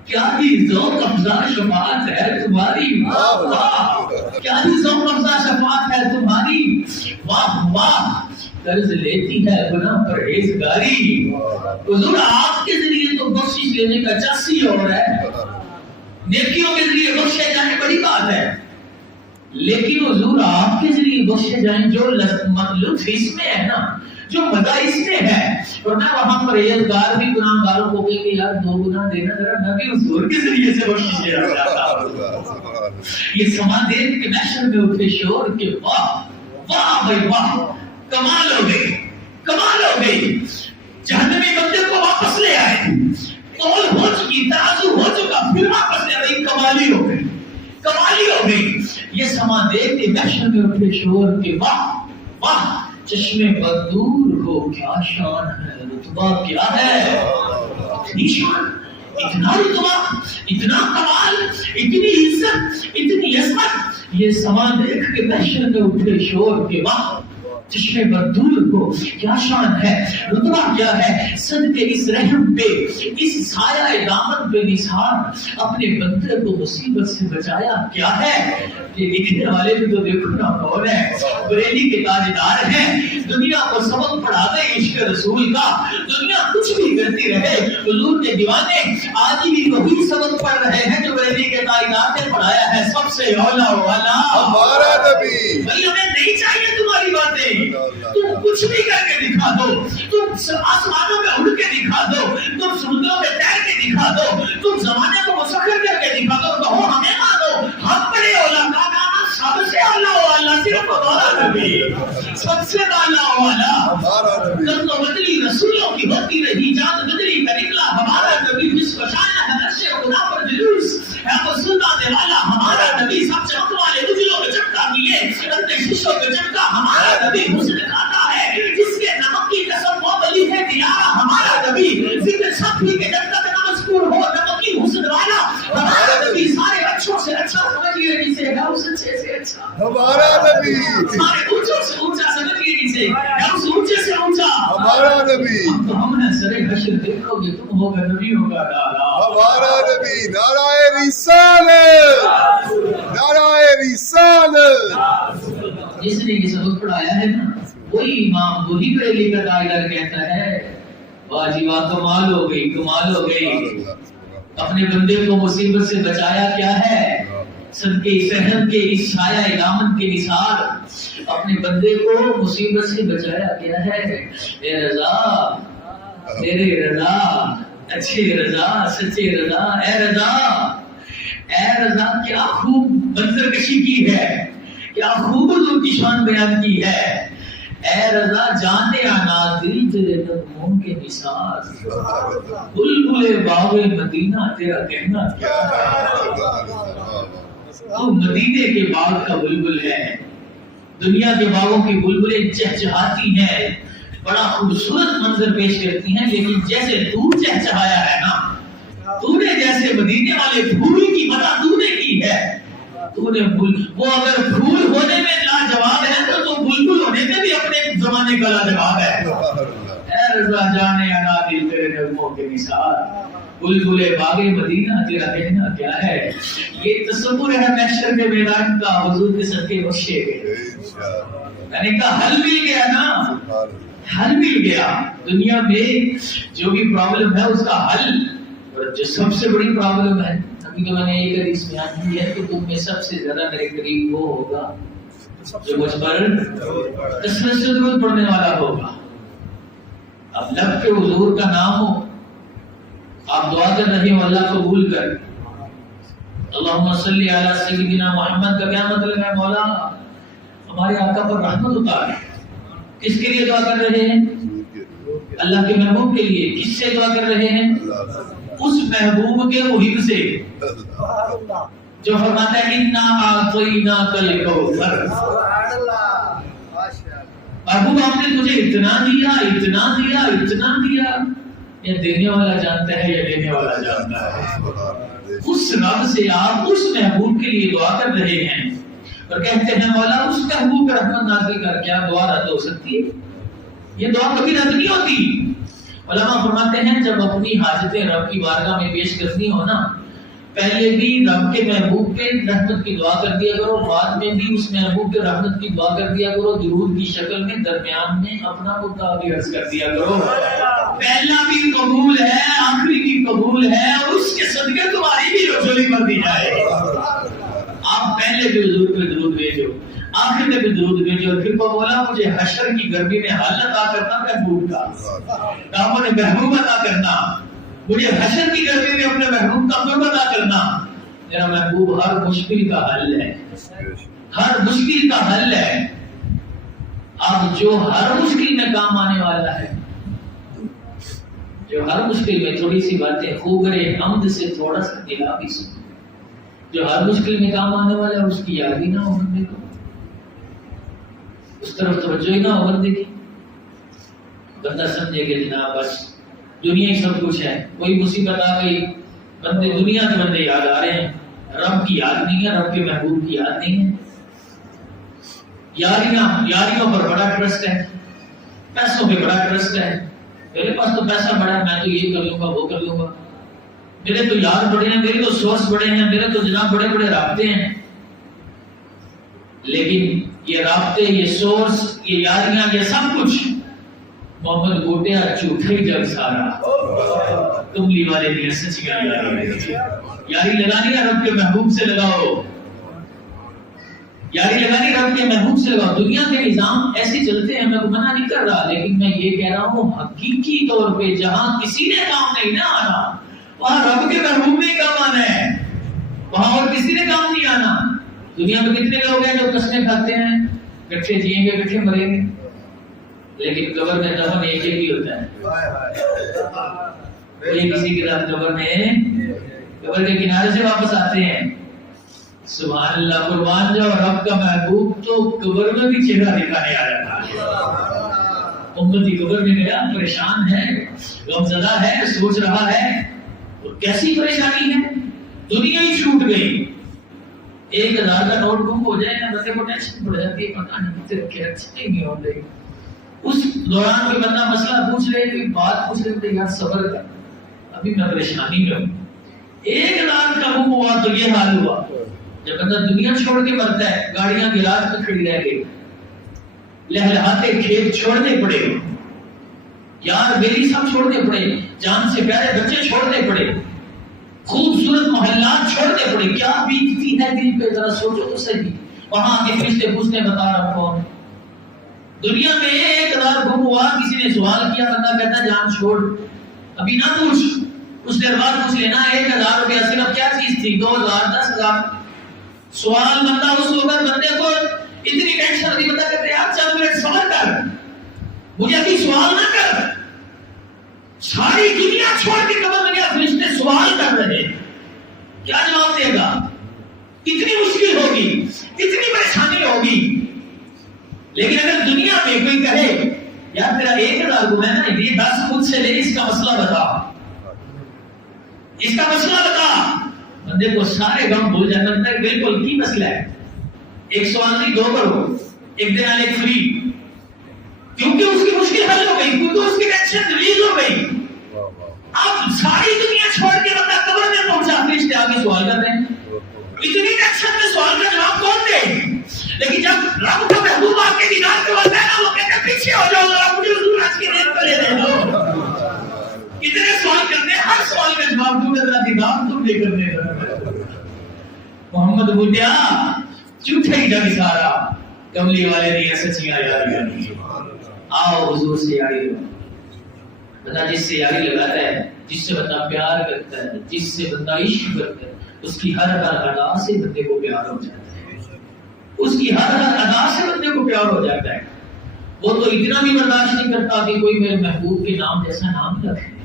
کیا ہی ذوق افزا شفاعت ہے تمہاری، واہ واہ، کیا ہی ذوق افزا شفاعت ہے تمہاری، واہ واہ۔ قرض لیتی ہے گناہ پرہیزگاری، حضور آپ کے ذریعے تو بخشش لینے کا چاسی ہو رہا ہے، نیکیوں کے ذریعے بخشے جانے بڑی بات ہے، لیکن حضور آپ کے ذریعے بخشے جائیں جو لطف اس میں ہے نا، جو مزہ اس میں ہے، ورنہ وہاں پرہیزگار بھی گناہ گاروں کو کہے کہ یار 2 گناہ دینا ذرا، نبی حضور کے ذریعے سے بخشش لے رہا۔ یہ سما دیکھ کے محشر میں اٹھے شور کے واہ واہ بھائی واہ، کمال ہو گئی، کمال ہو گئی، جہنمی بندے کو واپس لے آئے، تول ہو چکی، ترازو ہو چکا، پھر واپس لے آئے، کمالی ہو گئی، کمالی ہو گئی۔ یہ سما دیکھ کے محشر میں اٹھے شور کے واہ واہ، چشمے بدور ہو کیا شان ہے، رتبہ کیا ہے، اتنی شان، اتنا رتبہ، اتنا کمال، اتنی عزت، اتنی عظمت۔ یہ سما دیکھ کے محشر میں اٹھے شور کے واہ، چشمے بدور ہو کیا شان ہے، رتبہ کیا ہے۔ صدقے اس رحم پہ، اس سایہ دامن پہ نثار اپنے بندے کو مصیبت سے بچایا کیا ہے۔ یہ لکھنے والے بھی تو دیکھو نا کون ہے، بریلی کے تاجدار ہیں، دنیا کو سبق پڑھا دیں عشق رسول کا دنیا کچھ بھی کرتی رہے، حضور کے دیوانے آج بھی وہی سبق پڑھ رہے ہیں جو بریلی کے کائنات نے پڑھایا ہے، سب سے اولا والا ہمارا نبی۔ بھائی ہمیں نہیں چاہیے تمہاری باتیں، تم کچھ بھی کر کے دکھا دو، تم آسمانوں میں اڑ کے دکھا دو، تم سمندروں میں تیر کے دکھا دو، تم زمانے کو مسخر کر کے دکھا دو، کہو ہمیں مانو، ہم بڑے اولا کا نام سب سے اولا والا صرف ہمارا نبی، سب سے اولا والا ہمارا نبی۔ تو بدلی رسولوں کی ہوتی رہی، جان بدلی کا نکلا ہمارا نبی، جس کو چاہا ہے عرش خدا پر جلوس ہے وہ سلطان والا ہمارا نبی، سب چمک والے اجلوں میں چمکا دیے، اندر شیشوں میں چمکا ہمارا نبی، حسن کھاتا ہے جس کے نمک کی قسم وہ بلی ہے دلارا ہمارا نبی، ذکر سب بھی کہ جب تک نہ مذکور ہو نمکی حسن والا ہمارا نبی، سارے اچھوں سے اچھا سمجھیے جسے ہے اس اچھے سے اچھا ہمارا نبی۔ سارے اونچوں سے اونچا سمجھیے جسے ہے اس اونچے سے اونچا ہمارا نبی۔ اب تو ہم نے سرے حشر دیکھو گے تم ہوگا نبیوں کا ڈالا ہمارا نبی۔ نعرہ رسالت، نعرہ رسالت۔ جس نے یہ سبق پڑھایا ہے نا وہی امام، وہی بریلی کا قائل کہتا ہے واہ جی واہ کمال ہو گئی، کمال ہو گئی، اپنے بندے کو مصیبت سے بچایا کیا ہے، صدقے صحت کے اس سایہ دامن کے نثار، اپنے بندے کو مصیبت سے بچایا کیا ہے، اے رضا تیرے رضا، اچھے رضا، سچے رضا، اے رضا، اے رضا کیا خوب منظر کشی کی ہے، کیا خوب حضور کی شان بیان کی ہے، اے رضا جانے آنا دل تیرے نغموں کے نثار، بلبل باغ مدینہ تیرا کہنا کیا ہے، تو مدینے کے باغ کا بلبل ہے، دنیا کے باغوں کی بلبلیں چہچہاتی ہیں، بڑا خوبصورت منظر پیش کرتی ہیں، لیکن جیسے تو چہچہایا ہے نا، تو نے جیسے مدینے والے پھول کی مدح تو نے کی ہے، تو نے وہ اگر پھول ہونے میں لاجواب ہے تو بلبل ہونے میں بھی اپنے زمانے کا لاجواب ہے، اے رضا جانے انا دل تیرے نغموں کے نثار، بلبل باغ مدینہ تیرا کہنا کیا ہے، یہ تصور ہے محشر کے میدان کا، حضور کے صدقے بخشے گئے، میں نے کہا حل مل گیا نا، حل مل گیا، دنیا میں جو بھی پرابلم ہے اس کا حل، اور جو سب سے بڑی پرابلم ہے ابھی تو میں نے ایک حدیث بیان کی ہے کہ تم میں سب سے زیادہ میرے قریب وہ ہوگا جو مجھ پر کثرت سے درود پڑھنے والا ہوگا، اب لب کے حضور کا نام ہو، آپ دعا کر رہے ہو اللہ قبول کر، اللہم صلی علی سیدنا محمد کا کیا مطلب ہے، مولا ہمارے آقا پر رحمت اتار، کس کے لیے دعا کر رہے ہیں، اللہ کے محبوب کے لیے، کس سے دعا کر رہے ہیں، اس محبوب کے محب سے جو فرماتا ہے انا اعطیناک الکوثر، محبوب ہم نے تجھے اتنا دیا، اتنا دیا، اتنا دیا، یہ دینے والا جانتا ہے یا لینے والا جانتا ہے، اس رب سے آپ اس محبوب کے لیے دعا کر رہے ہیں اور کہتے ہیں مولا اس محبوب پر رحمت نازل کر، کیا دعا رد ہو سکتی ہے، یہ دعا کبھی رد نہیں ہوتی، علماء فرماتے ہیں جب اپنی حاجتیں رب کی بارگاہ میں پیش کرنی ہو نا، پہلے بھی رب کے محبوب پہ رحمت کی دعا کر دیا کرو، بعد میں بھی اس محبوب پہ رحمت کی دعا کر دیا کرو، درود کی شکل میں درمیان میں اپنا مدعا بھی عرض کر دیا کرو، پہلا بھی قبول ہے، آخری بھی قبول ہے، اور اس کے صدقے تمہاری بھی رسولی کر دی جائے، آپ پہلے بھی حضور پہ درود بھیجو، آخر میں بھی درود بھیجو، اور پھر وہ بولا مجھے حشر کی گرمی میں حل عطا کرنا محبوب کا، کاموں نے محبوب عطا کرنا، مجھے حشر کی گرمی میں اپنے محبوب کا قرب عطا کرنا، میرا محبوب ہر مشکل کا حل ہے، ہر مشکل کا حل ہے، اب جو ہر مشکل میں کام آنے والا ہے، جو ہر مشکل میں تھوڑی سی باتیں خوبرے حمد سے تھوڑا سا دلا بھی سن، جو ہر مشکل میں کام آنے والا ہے اس کی یاد ہی نہ ہو بندے کو، اس طرف توجہ ہی نہ ہو بندے کی، بندہ سمجھے کہ جناب بس دنیا ہی سب کچھ ہے، کوئی مصیبت آ گئی بندے دنیا کے بندے یاد آ رہے ہیں، رب کی یاد نہیں ہے، رب کے محبوب کی یاد نہیں ہے، یاریوں پر بڑا ٹرسٹ ہے، پیسوں پہ بڑا ٹرسٹ ہے، میرے پاس تو پیسہ بڑا ہے میں تو یہ کر لوں گا وہ کر لوں گا، میرے تو یار بڑے ہیں، میرے تو سورس بڑے ہیں، میرے تو جناب بڑے بڑے رابطے ہیں، لیکن یہ رابطے، یہ سورس، یہ یاریاں، یہ سب کچھ محمد بوٹیا جھوٹا ہی جگ سارا کملی والے دیا سچیاں یاری لگانی ہے رب کے محبوب سے لگاؤ، یاری لگانی رب کے محبوب سے لگاؤ۔ دنیا کے نظام ایسے چلتے ہیں، میں کو منع نہیں کر رہا، لیکن میں یہ کہہ رہا ہوں حقیقی طور پہ جہاں کسی نے کام نہیں نہ آنا وہاں رب کے محبوب میں کام آنا ہے، وہاں اور کسی نے کام نہیں آنا۔ دنیا میں کتنے لوگ ہیں جو قسمیں کھاتے ہیں کٹھے جئیں گے کٹھے مریں گے، لیکن قبر میں دفن ایک ہی ہوتا ہے۔ کوئی کسی کے ساتھ قبر کے کنارے سے واپس آتے ہیں۔ سبحان اللہ، قربان جاؤ، رب کا محبوب تو قبر میں بھی چہرہ دکھانے آ رہا ہے۔ امتی قبر میں گیا، پریشان ہے، غمزدہ ہے، سوچ رہا ہے کیسی پریشانی ہے، دنیا ہی چھوٹ گئی۔ 1000 کا نوٹ گم ہو جائے نا، بندے کو ٹینشن پڑ جاتی ہے، پتہ نہیں تیرے کیا اچھے نہیں ہو رہی۔ اس دوران کوئی بندہ مسئلہ پوچھ رہے، کوئی بات پوچھ رہے، یار صبر کر، ابھی میں پریشانی میں ہوں۔ 1000 کا گم ہوا تو یہ حال ہوا۔ جب بندہ دنیا چھوڑ کے مرتا ہے، گاڑیاں گلاس میں کھڑی رہ گئی، لہلہاتے کھیت چھوڑنے پڑے، یار میری سب چھوڑنے پڑے، جان سے پیارے بچے چھوڑنے پڑے، خوبصورت محلات چھوڑنے پڑے، کیا بیتتی ہے دل پہ، ذرا سوچو تو صحیح۔ وہاں کے فرشتے پوچھتے بتا رہا ہوں، دنیا میں 1000 گم ہوا، کسی نے سوال کیا، بندہ کہتا جان چھوڑ، ابھی نہ پوچھ، کچھ دیر بعد پوچھ لینا 1000 روپیہ صرف کیا چیز تھی، 2000 10,000۔ سوال بندہ اس وقت بندے کو اتنی ٹینشن ہوتی، بندہ کہتے یار چل میرے سوال کر، مجھے ابھی سوال نہ کر۔ ساری دنیا چھوڑ کے قبر میں گیا، فرشتے سوال کر رہے، کیا جواب دے گا؟ کتنی مشکل ہوگی، کتنی پریشانی ہوگی۔ لیکن اگر دنیا میں کوئی کہے یار تیرا 1000 گم ہے نا، یہ 10 خود سے لے، اس کا مسئلہ بتا، اس کا مسئلہ بتا، بندے کو سارے غم بھول جاتا ہے۔ بالکل کی مسئلہ ہے، ایک سوال نہیں 2 کرو، ایک دن آنے فری، کیونکہ اس کی مشکل حل ہو گئی، کیونکہ اس کی ٹینشن ریلیز ہو گئی۔ اب ساری دنیا چھوڑ کے بندہ قبر میں پہنچا، فرشتے آگے سوال کر رہے ہیں، اتنی ٹینشن میں سوال کا جواب کون دے؟ لیکن جب رب کا محبوب آپ کے دیدار کے وقت ہے نا، وہ کہتے ہیں پیچھے ہو جاؤ ذرا، مجھے حضور آج کی نیت پہ لے دو۔ کتنے سوال کرتے ہیں، ہر سوال کا جواب دوں، ذرا دیدار تم لے کر دے دو۔ محمد بوٹیا جھوٹے ہی جگ سارا، کملی والے دیا سچیاں یاری۔ آؤ حضور سے یاری لو۔ بندہ جس سے یاری لگاتا ہے، جس سے بندہ پیار کرتا ہے، جس سے بندہ عشق کرتا ہے، اس کی ہر ادا سے بندے کو پیار ہو جاتا ہے، اس کی ہر ادا سے بندے کو پیار ہو جاتا ہے۔ وہ تو اتنا بھی برداشت نہیں کرتا کہ کوئی میرے محبوب کے نام جیسا نام رکھے،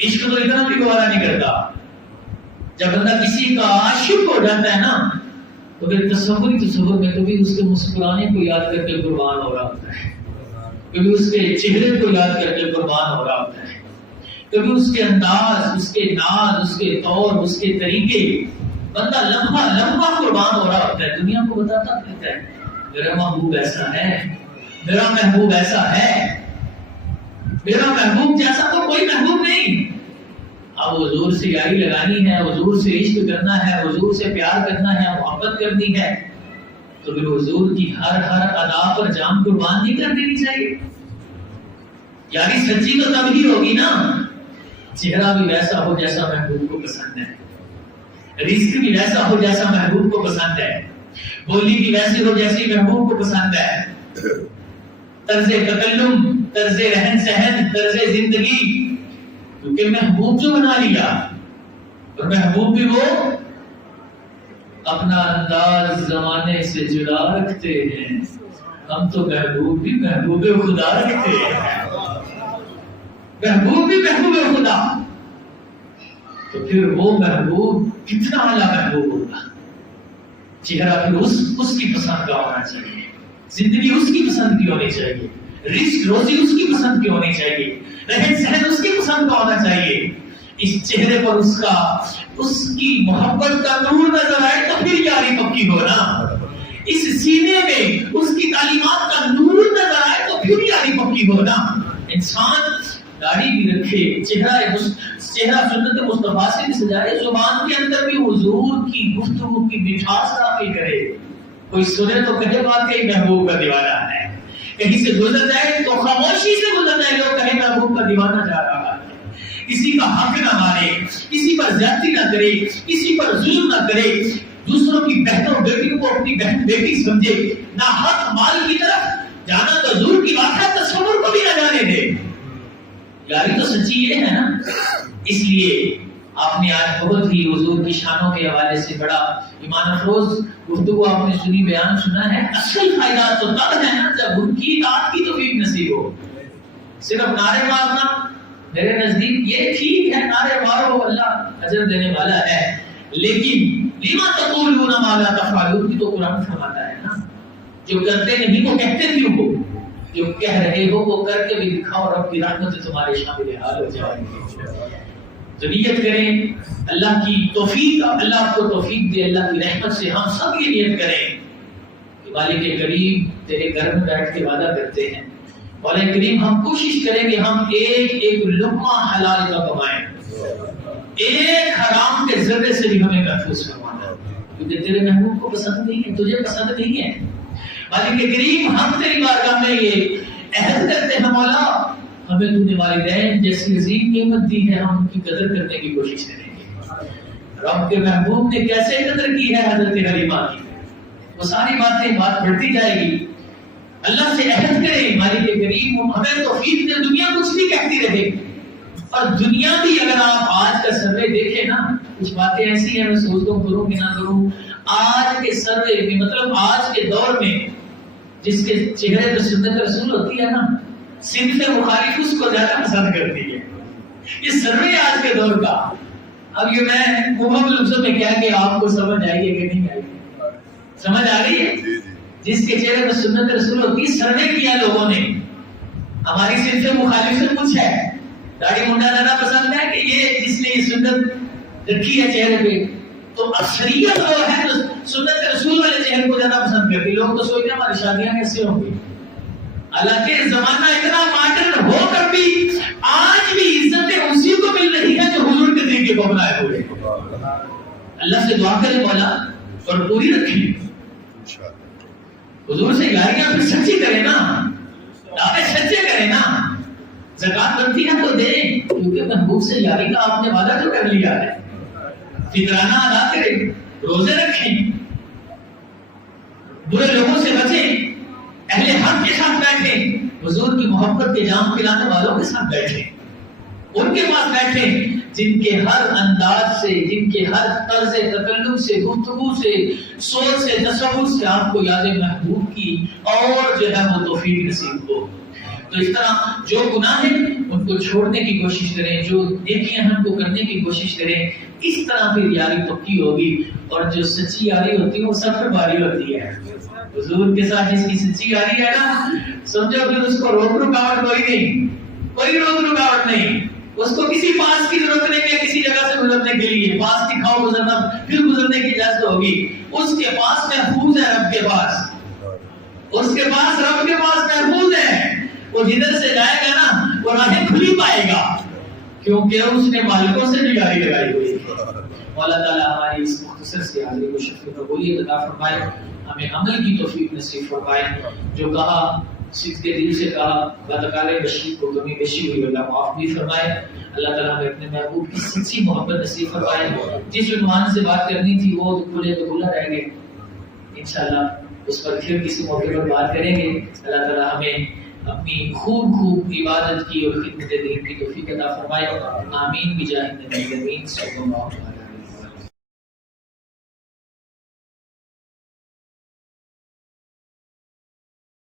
عشق تو اتنا بھی گوارا نہیں کرتا۔ جب بندہ کسی کا عاشق ہو جاتا ہے نا، تو پھر تصور میں کبھی اس کے مسکرانے کو یاد کر کے قربان ہو رہا ہوتا ہے، کبھی اس کے چہرے کو یاد کر کے قربان ہو رہا ہوتا ہے، کبھی اس کے انداز، اس کے ناز، اس کے طور، اس کے طریقے، بندہ لمحہ لمحہ قربان ہو رہا ہوتا ہے۔ دنیا کو بتاتا رہتا ہے میرا محبوب ایسا ہے، میرا محبوب ایسا ہے، میرا محبوب جیسا تو کوئی محبوب نہیں۔ اب حضور سے یاری لگانی ہے، حضور سے عشق کرنا ہے، حضور سے پیار کرنا ہے، محبت کرنی ہے، تو پھر حضور کی ہر ادا پر جان قربان نہیں کر دینی چاہیے۔ یاری سچی تو تب ہی ہوگی نا، چہرہ بھی ویسا ہو جیسا محبوب کو پسند ہے، رزق بھی ویسا ہو جیسا محبوب کو پسند ہے، بولی بھی ویسی ہو جیسی محبوب کو پسند ہے، طرز تکلم، طرز رہن سہن، طرز زندگی، کیونکہ محبوب جو بنا لیا، اور محبوب بھی وہ اپنا انداز زمانے سے جدا رکھتے ہیں۔ ہم تو محبوب بھی محبوب خدا رکھتے ہیں، محبوب بھی محبوب خدا، تو پھر وہ محبوب کتنا اعلیٰ محبوب ہوگا۔ چہرہ پھر اس کی پسند کا ہونا چاہیے، زندگی اس کی پسند کی ہونی چاہیے، رزق روزی اس کی پسند کی ہونی چاہیے، رہن سہن اس کی پسند کا ہونا چاہیے۔ اس چہرے پر اس کی محبت کا نور نظر آئے تو پھر یاری پکی ہونا، اس سینے میں اس کی تعلیمات کا نور نظر آئے تو پھر یاری پکی ہونا۔ انسان داڑھی بھی رکھے، چہرہ سنت مصطفیٰ سے بھی سجائے، زبان کے اندر بھی حضور کی گفتگو کی مٹھاس داخل کرے، کوئی سنے تو کہے واقعی محبوب کا دیوانہ ہے، کہیں سے گزر جائے تو خاموشی سے گزر جائے، لوگ کہیں محبوب کا دیوانہ جا رہا ہے، کسی کا حق نہ مارے، کسی پر زیادتی نہ کرے، کسی پر ظلم نہ کرے، دوسروں کی بہنوں بیٹیوں کو اپنی بہن بیٹی سمجھے، نہ حق مال کی طرف جانا تو دور کی بات ہے، تصور کو بھی نہ جانے دے۔ یاری تو سچی یہ ہے نا۔ اس لیے آپ نے آج بہت ہی حضور کی شانوں کے حوالے سے بڑا ایمان افروز گفتگو آپ نے سنی، بیان سنا ہے۔ اصل فائدہ تو تب ہے نا جب ان کی اطاعت کی توفیق نصیب ہو۔ صرف نعرے مارنا میرے نزدیک یہ ٹھیک ہے، نعرے مارو، اللہ اجر دینے والا ہے، لیکن لما تقولون ما لا تفعلون کی تو قرآن فرماتا ہے نا، جو کرتے نہیں وہ کہتے کیوں ہو، جو کہہ رہے ہو وہ کر کے بھی دکھاؤ، رب کی رحمت سے تمہارے شامل حال ہو جائے گی۔ تو نیت کریں اللہ کی توفیق، اللہ آپ کو توفیق دے، اللہ کی رحمت سے ہم سب یہ نیت کریں کہ مالک کریم تیرے گھر میں بیٹھ کے وعدہ کرتے ہیں، مولا کریم ہم کوشش کریں کہ ہم ایک ایک لقمہ حلال کا کمائیں، ایک حرام کے ذرے سے بھی ہمیں محفوظ کروانا، کیونکہ تیرے محبوب کو پسند نہیں ہے، تجھے پسند نہیں ہے۔ مالک کریم ہم تیری بارگاہ میں یہ عہد کرتے ہیں مولا، ہمیں تو نے والدین جیسی عظیم نعمت دی ہے، ہم ان کی قدر کرنے کی کوشش کریں گے۔ رب کے محبوب نے کیسے قدر کی ہے حضرت حلیمہ کی، وہ ساری بات بڑھتی جائے گی۔ اللہ سے عہد کریں مالک کریم ہمیں توفیق دے، دنیا کچھ بھی کہتی رہے، اور دنیا بھی اگر آپ آج کا سروے دیکھیں نا، کچھ باتیں ایسی ہیں میں سوچتا ہوں کروں کہ نہ کروں۔ آج کے سروے میں مطلب آج کے دور میں جس کے چہرے پر سنت رسول ہوتی ہے نا، صنف مخالف اس کو زیادہ پسند کرتی ہے۔ یہ سروے آج کے دور کا، اب یہ میں مبہم لفظوں میں کہہ کے آپ کو سمجھ آئی ہے کہ نہیں آئی؟ سمجھ آ رہی ہے؟ جس کے چہرے پر سنت رسول ہوتی ہے، سروے کیا لوگوں نے، ہماری صنف مخالف سے کچھ ہے، داڑھی منڈا زیادہ پسند ہے کہ یہ جس نے یہ سنت رکھی ہے چہرے پہ، تو اکثریت وہ ہے جو سنت رسول والے چہرے کو زیادہ پسند کرتی۔ لوگ تو سوچتے ہیں ہماری شادیاں کیسے ہوں گی، حالانکہ زمانہ اتنا ماڈرن ہو کر بھی آج بھی عزتیں اسی کو مل رہی ہے جو حضور کے طریقے کو اپنائے ہوئے۔ اللہ سے دعا کرے مولا اور پوری رکھیں، حضور سے یاریاں پھر سچی کریں نا، دعوے سچے کریں نا، زکات بنتی ہے تو دیں، کیونکہ محبوب سے یاری کا آپ نے وعدہ تو کر لیا ہے۔ فطرانہ ادا کریں، روزے رکھیں، برے لوگوں سے بچیں، اہل حق کے ساتھ بیٹھیں، حضور کی محبت کے جام پلانے والوں کے ساتھ بیٹھیں، ان کے پاس بیٹھیں جن کے ہر انداز سے، جن کے ہر طرز تکلم سے، گفتگو سے، سوچ سے، تصور سے آپ کو یاد محبوب کی اور جو ہے وہ توفیق نصیب ہو۔ تو اس طرح جو گناہ ہیں ان کو چھوڑنے کی کوشش کریں، جو نیکیاں ہیں ان کو کرنے کی کوشش کریں، اس طرح پھر یاری پکی ہوگی، اور جو سچی یاری ہوتی ہے وہ سب پر باری ہوتی ہے۔ حضور کے ساتھ جس کی سچی یاری ہے نا، سمجھو پھر اس کو روک رکاوٹ کوئی نہیں، کوئی روک رکاوٹ نہیں، اس کو کسی پاس کی ضرورت نہیں ہے کسی جگہ سے گزرنے کے لیے، پاس دکھاؤ گزرنا، پھر گزرنے کی اجازت ہوگی۔ اس کے پاس محفوظ ہے، رب کے پاس، اس کے پاس رب کے پاس محفوظ ہے، وہ جدھر سے جائے گا نا وہ راہیں کھلی پائے گا، کیونکہ اس نے مالکوں سے بھی یاری لگائی ہوئی ہے۔ مولا تعالیٰ ہماری اس مختصر سی حاضری کو شفیع قبولیت عطا فرمائے، ہمیں عمل کی توفیق نصیب فرمائے، جو کہا صدقے دل سے کہا، بدکار بشیر کو کمی بیشی ہوئی اللہ معاف بھی فرمائے۔ اللہ تعالیٰ ہمیں اپنے محبوب کی سچی محبت نصیب فرمائے۔ جس عنوان سے بات کرنی تھی وہ کھلے تو کھلا رہ گئے، انشاءاللہ اس پر پھر کسی موقع پر بات کریں گے۔ اللہ تعالیٰ ہمیں اپنی خوب عبادت کی اور خدمت دین کی توفیق عطا فرمائے، آمین بجاہ النبی صلی اللہ علیہ وسلم۔